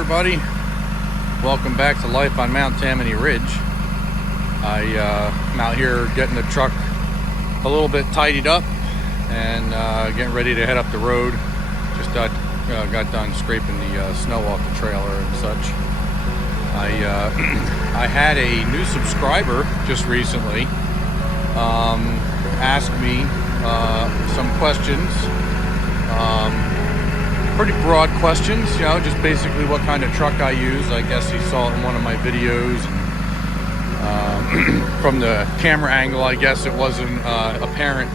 everybody. Welcome back to life on Mount Tammany Ridge. I'm out here getting the truck a little bit tidied up and getting ready to head up the road. Just got done scraping the snow off the trailer and such. I had a new subscriber just recently ask me some questions. Pretty broad questions, you know, just basically what kind of truck I use. I guess he saw it in one of my videos. From the camera angle, I guess it wasn't apparent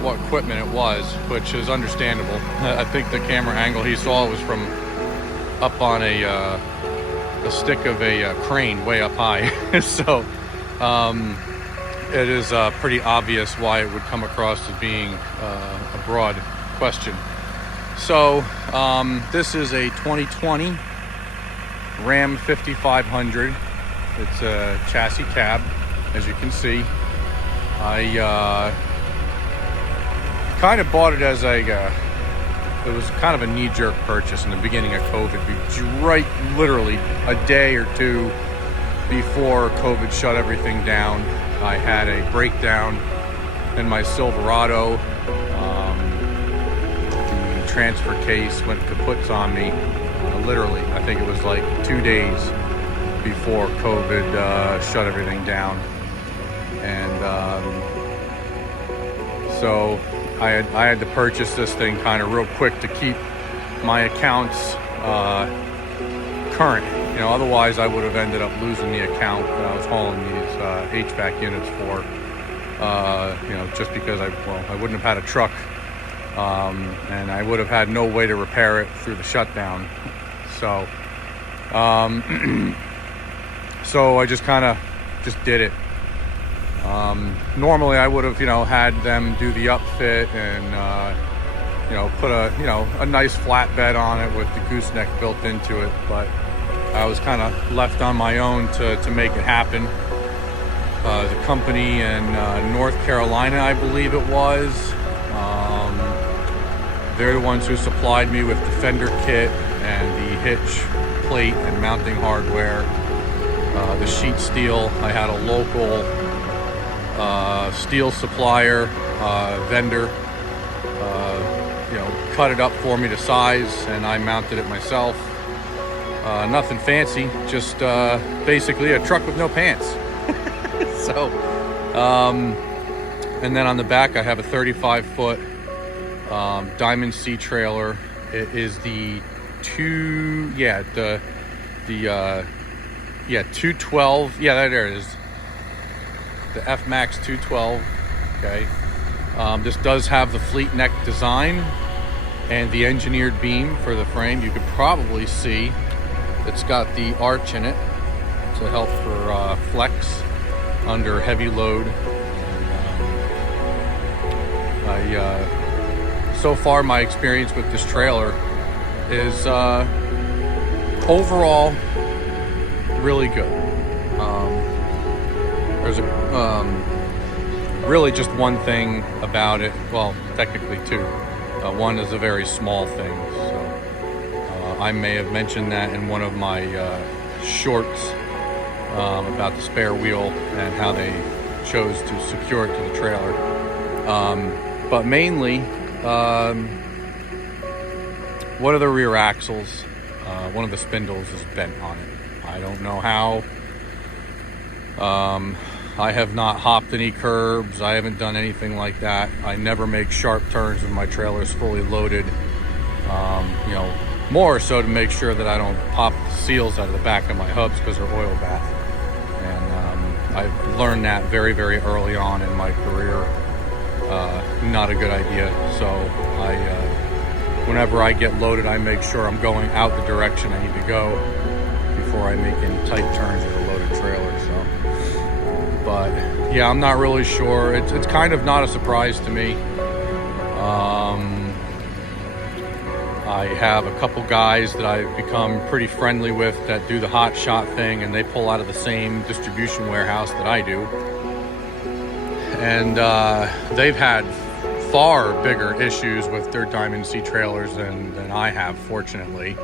what equipment it was, which is understandable. I think the camera angle he saw was from up on a stick of a crane way up high. So it is pretty obvious why it would come across as being a broad question. So this is a 2020 Ram 5500. It's a chassis cab, as you can see. I kind of bought it as it was kind of a knee-jerk purchase in the beginning of COVID. Right, literally a day or two before COVID shut everything down, I had a breakdown in my Silverado. Transfer case went kaputs on me. Literally, I think it was like 2 days before COVID shut everything down, and so I had to purchase this thing kind of real quick to keep my accounts current. You know, otherwise I would have ended up losing the account that I was hauling these HVAC units for. You know, just because I wouldn't have had a truck. And I would have had no way to repair it through the shutdown. So, so I just did it. Normally I would have, had them do the upfit and, put a nice flatbed on it with the gooseneck built into it. But I was kind of left on my own to make it happen. The company in North Carolina, I believe it was, they're the ones who supplied me with the fender kit and the hitch plate and mounting hardware, the sheet steel. I had a local steel supplier, vendor, cut it up for me to size, and I mounted it myself. Nothing fancy, just basically a truck with no pants. So, and then on the back I have a 35-foot Diamond C trailer. It is the 212. Yeah, there it is. The F-Max 212. Okay. This does have the fleet neck design and the engineered beam for the frame. You could probably see it's got the arch in it to help for flex under heavy load. So far my experience with this trailer is overall really good. There's really just one thing about it, well, technically two. One is a very small thing, so I may have mentioned that in one of my shorts about the spare wheel and how they chose to secure it to the trailer. But mainly, one of the rear axles, one of the spindles is bent on it. I don't know how. I have not hopped any curbs. I haven't done anything like that. I never make sharp turns when my trailer is fully loaded. More so to make sure that I don't pop the seals out of the back of my hubs because they're oil bath. And I've learned that very, very early on in my career. Not a good idea. So whenever I get loaded, I make sure I'm going out the direction I need to go before I make any tight turns with a loaded trailer. So, but yeah, I'm not really sure. It's kind of not a surprise to me. I have a couple guys that I've become pretty friendly with that do the hot shot thing, and they pull out of the same distribution warehouse that I do. And they've had far bigger issues with their Diamond C trailers than I have, fortunately.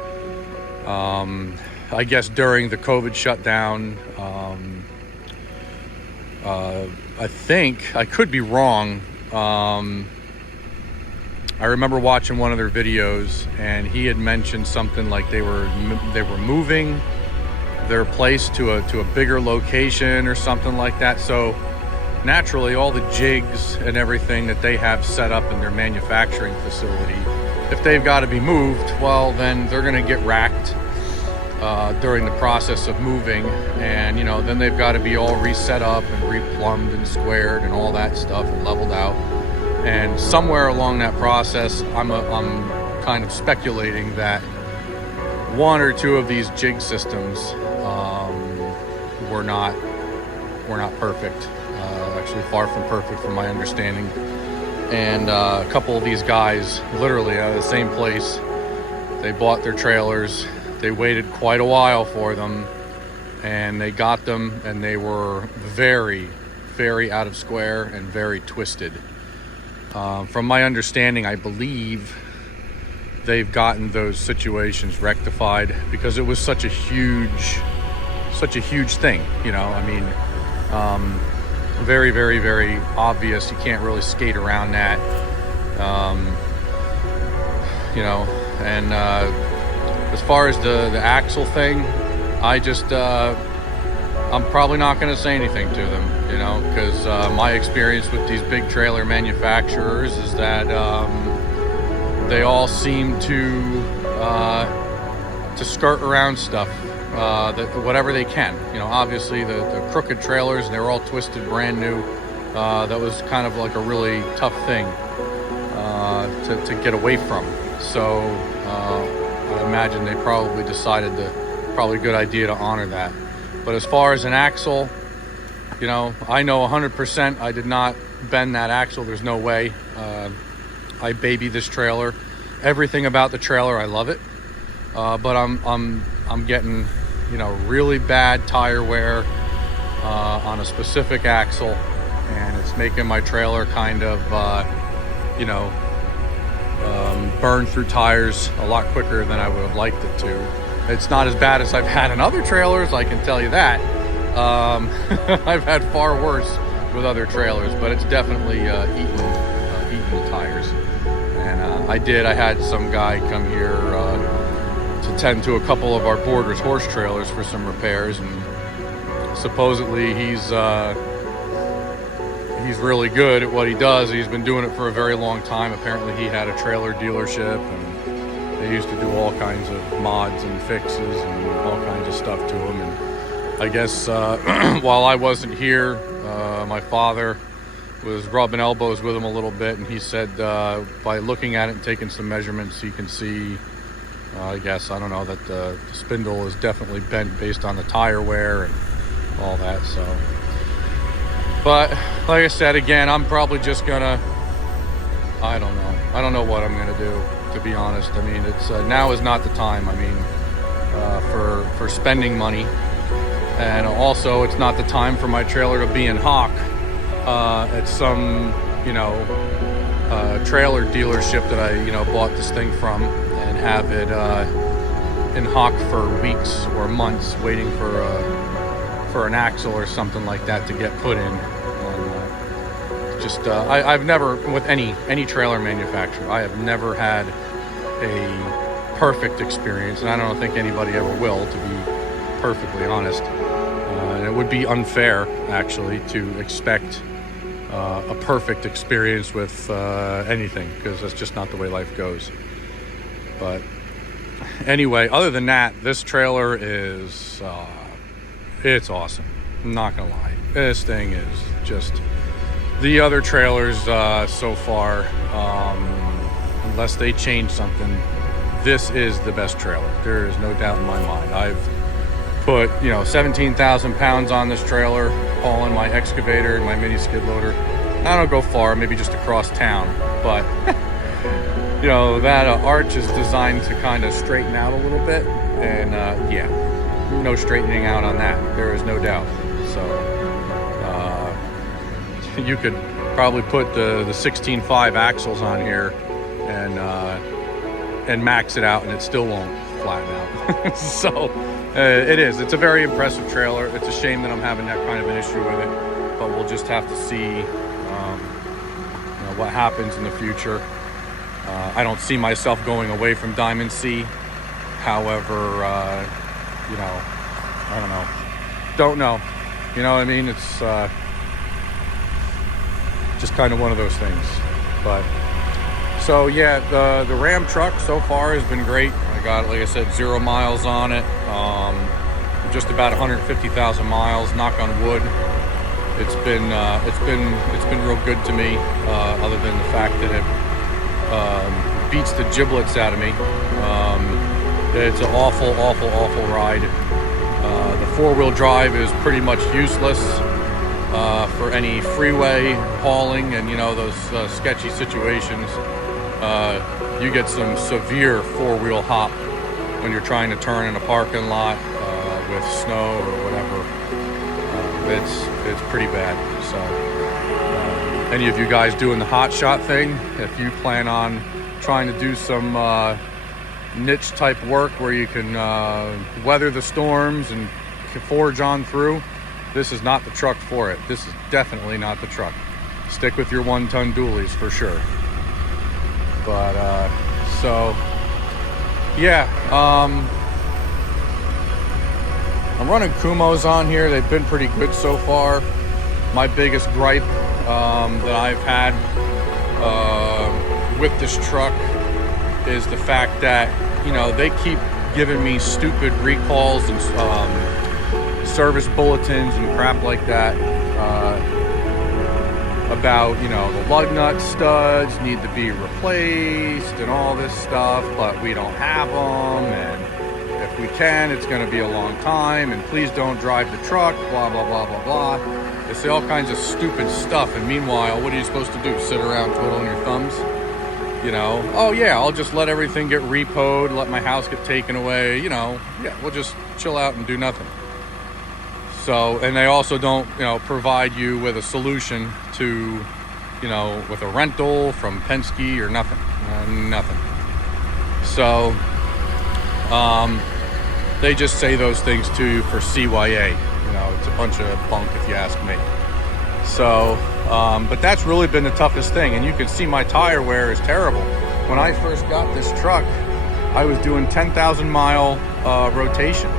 I guess during the COVID shutdown, I think, I could be wrong, I remember watching one of their videos, and he had mentioned something like they were moving their place to a bigger location or something like that. So naturally, all the jigs and everything that they have set up in their manufacturing facility, if they've got to be moved, well, then they're going to get racked during the process of moving, and then they've got to be all reset up and replumbed and squared and all that stuff and leveled out. And somewhere along that process, I'm kind of speculating that one or two of these jig systems were not perfect. Actually, far from perfect, from my understanding. And a couple of these guys, literally out of the same place, they bought their trailers. They waited quite a while for them, and they got them, and they were very, very out of square and very twisted. From my understanding, I believe they've gotten those situations rectified because it was such a huge thing. Very, very, very obvious. You can't really skate around that. And as far as the axle thing, I'm probably not going to say anything to them, because my experience with these big trailer manufacturers is that they all seem to skirt around stuff, that whatever they can. Obviously the crooked trailers, they're all twisted, brand new. That was kind of like a really tough thing to get away from. So I imagine they probably decided probably a good idea to honor that. But as far as an axle, I know 100% I did not bend that axle. There's no way. I baby this trailer. Everything about the trailer, I love it. But I'm getting, really bad tire wear on a specific axle, and it's making my trailer kind of, burn through tires a lot quicker than I would have liked it to. It's not as bad as I've had in other trailers, I can tell you that. I've had far worse with other trailers, but it's definitely eating the tires. And I had some guy come here to tend to a couple of our Borders horse trailers for some repairs, and supposedly he's really good at what he does. He's been doing it for a very long time. Apparently he had a trailer dealership, and they used to do all kinds of mods and fixes and all kinds of stuff to him. And I guess while I wasn't here, my father was rubbing elbows with him a little bit, and he said by looking at it and taking some measurements, he can see, I don't know, that the spindle is definitely bent based on the tire wear and all that. So, but like I said, again, I'm probably just gonna, I don't know what I'm gonna do, to be honest. I mean, it's now is not the time. I mean, for spending money, and also it's not the time for my trailer to be in hock at some trailer dealership that I bought this thing from, and have it in hock for weeks or months waiting for an axle or something like that to get put in. And I've never, with any trailer manufacturer, I have never had a perfect experience, and I don't think anybody ever will, to be perfectly honest. And it would be unfair, actually, to expect a perfect experience with anything, because that's just not the way life goes. But anyway, other than that, this trailer is it's awesome. I'm not gonna lie, this thing is just, the other trailers so far, unless they change something, this is the best trailer. There is no doubt in my mind. I've put 17,000 pounds on this trailer, hauling my excavator and my mini skid loader. I don't go far, maybe just across town, but that arch is designed to kind of straighten out a little bit, and no straightening out on that, there is no doubt. So you could probably put the 16.5 axles on here and max it out, and it still won't flatten out. So it's a very impressive trailer. It's a shame that I'm having that kind of an issue with it, but we'll just have to see what happens in the future. I don't see myself going away from Diamond C. However, I don't know. Don't know. You know what I mean? It's just kind of one of those things. But so yeah, the Ram truck so far has been great. I got, like I said, 0 miles on it. Just about 150,000 miles. Knock on wood. It's been real good to me. Other than the fact that it beats the giblets out of me. It's an awful ride. The 4-wheel drive is pretty much useless for any freeway hauling and those sketchy situations. You get some severe 4-wheel hop when you're trying to turn in a parking lot with snow or whatever. It's pretty bad. So any of you guys doing the hot shot thing, if you plan on trying to do some niche type work where you can weather the storms and forge on through, this is not the truck for it. This is definitely not the truck. Stick with your 1-ton dualies for sure. But so yeah, I'm running Kumos on here. They've been pretty good so far. My biggest gripe that I've had with this truck is the fact that they keep giving me stupid recalls and service bulletins and crap like that about the lug nut studs need to be replaced and all this stuff, but we don't have them, and if we can, it's going to be a long time, and please don't drive the truck, blah blah blah blah blah. They say all kinds of stupid stuff, and meanwhile, what are you supposed to do? Sit around twiddling your thumbs? Oh yeah, I'll just let everything get repoed, let my house get taken away, yeah, we'll just chill out and do nothing. So, and they also don't, provide you with a solution to, with a rental from Penske or nothing, nothing. So, they just say those things to you for CYA. It's a bunch of bunk if you ask me. So, but that's really been the toughest thing, and you can see my tire wear is terrible. When I first got this truck, I was doing 10,000 mile rotations,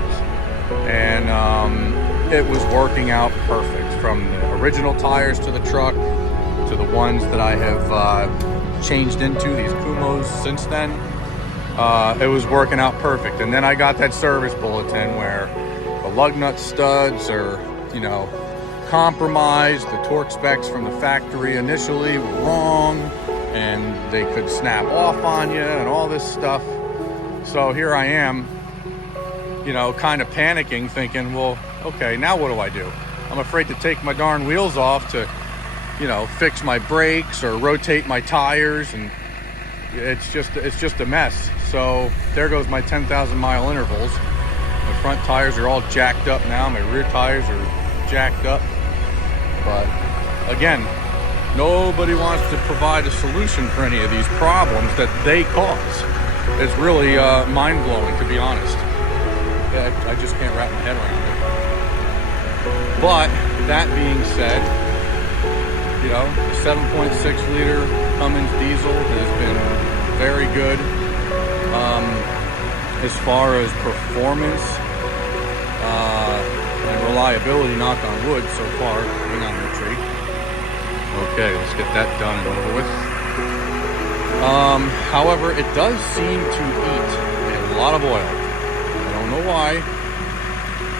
and it was working out perfect, from the original tires to the truck to the ones that I have changed into, these Kumos, since then. It was working out perfect. And then I got that service bulletin where the lug nut studs are, compromised. The torque specs from the factory initially were wrong, and they could snap off on you and all this stuff. So here I am, kind of panicking, thinking, well, okay, now what do I do? I'm afraid to take my darn wheels off to, fix my brakes or rotate my tires, and it's just a mess. So there goes my 10,000 mile intervals. My front tires are all jacked up now. My rear tires are jacked up. But again, nobody wants to provide a solution for any of these problems that they cause. It's really mind-blowing, to be honest. I just can't wrap my head around it. But that being said, the 7.6 liter Cummins diesel has been very good. As far as performance and reliability, knock on wood, so far. Hang on there, tree. Okay, let's get that done and over with. However, it does seem to eat a lot of oil. I don't know why,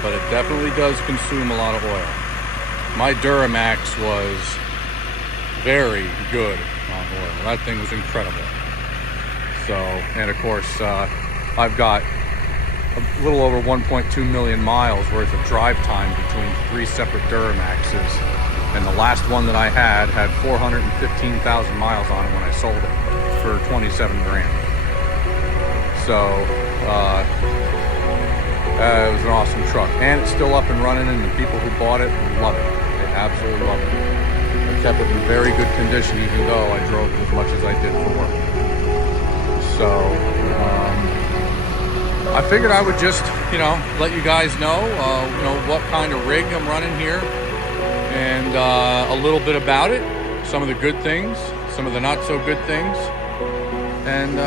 but it definitely does consume a lot of oil. My Duramax was very good on oil. That thing was incredible. So, and of course, I've got a little over 1.2 million miles worth of drive time between 3 separate Duramaxes, and the last one that I had 415,000 miles on it when I sold it for 27 grand. So it was an awesome truck, and it's still up and running, and the people who bought it love it. They absolutely love it. I kept it in very good condition, even though I drove it as much as I did for work. So I figured I would just, let you guys know, what kind of rig I'm running here, and a little bit about it, some of the good things, some of the not so good things, and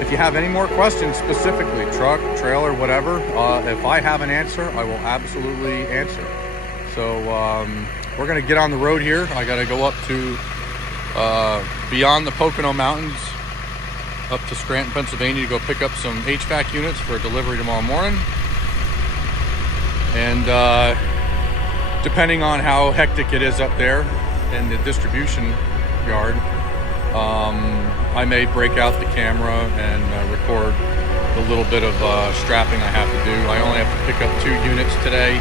if you have any more questions specifically, truck, trailer, whatever, if I have an answer, I will absolutely answer. So we're gonna get on the road here. I gotta go up to beyond the Pocono Mountains, up to Scranton, Pennsylvania, to go pick up some HVAC units for a delivery tomorrow morning. And depending on how hectic it is up there in the distribution yard, I may break out the camera and record the little bit of strapping I have to do. I only have to pick up 2 units today.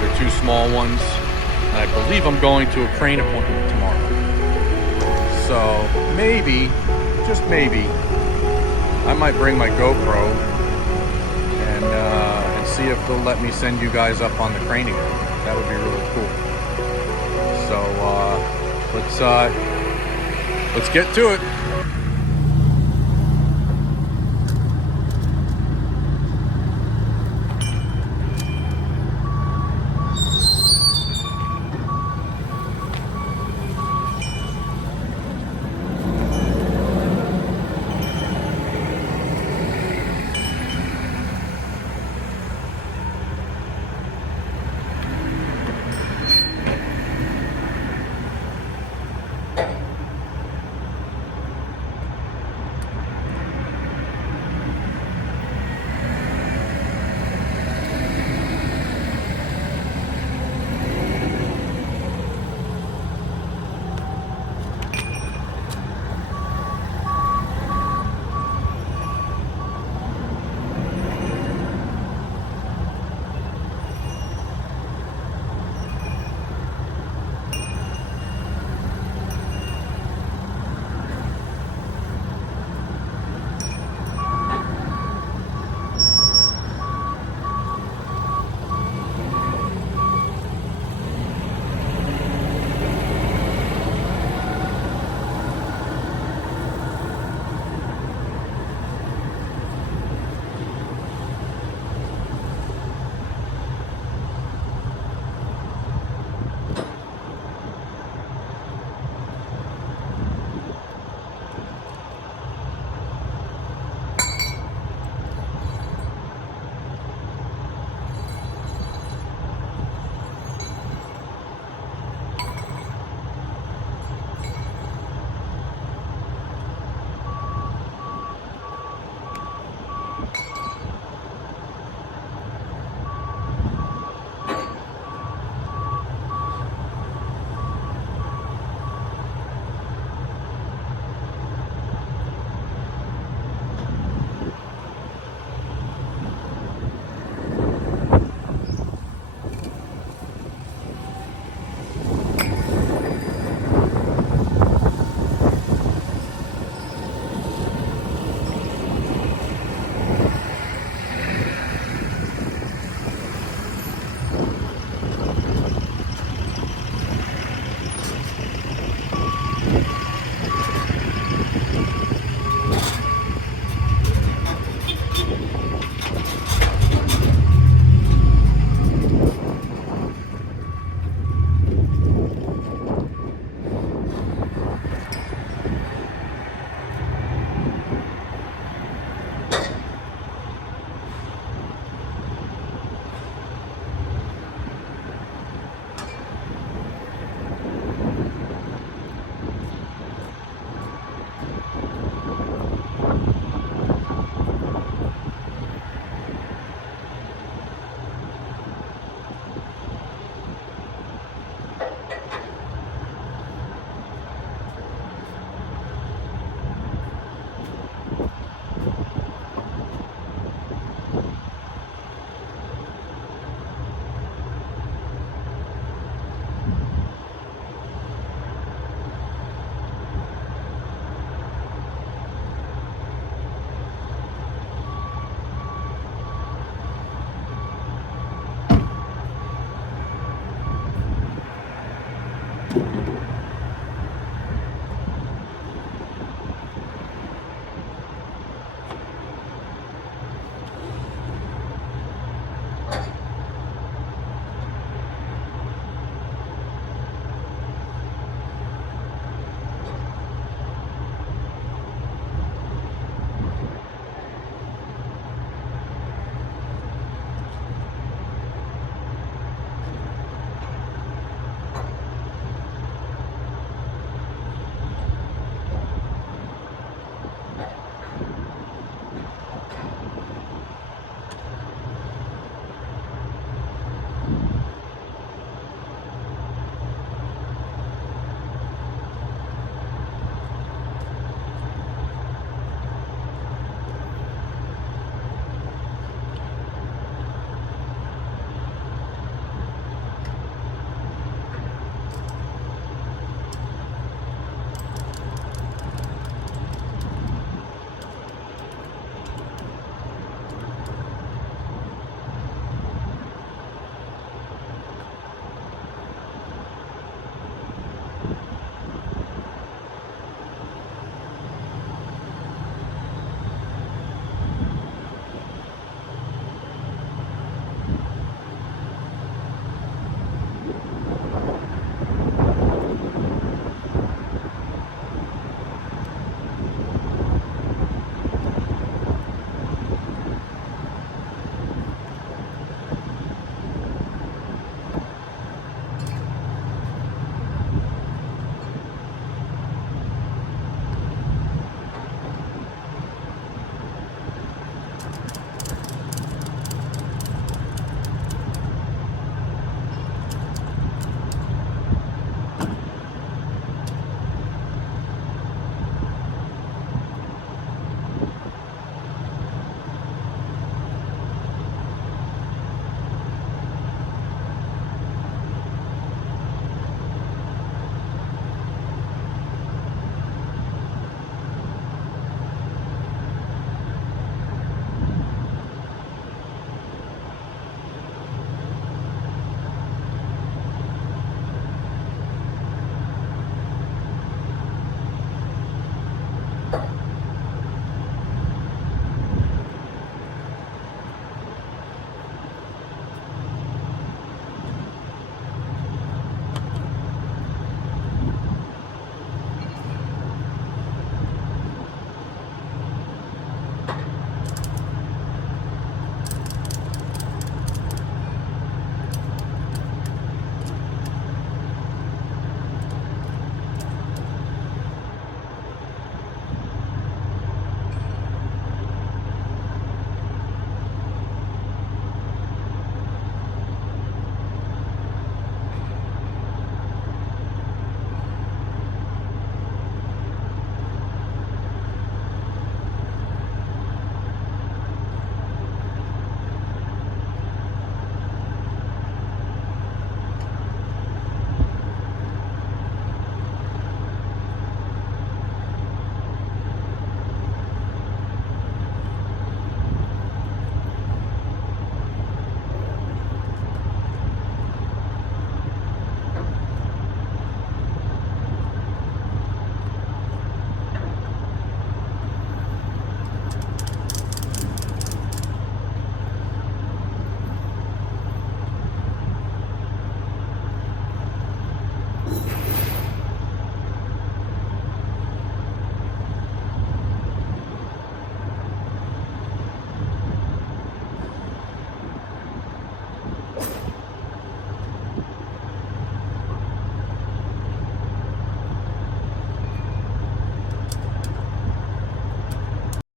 They're 2 small ones. And I believe I'm going to a crane appointment tomorrow. So maybe, just maybe, I might bring my GoPro and see if they'll let me send you guys up on the craning. That would be really cool. So let's get to it.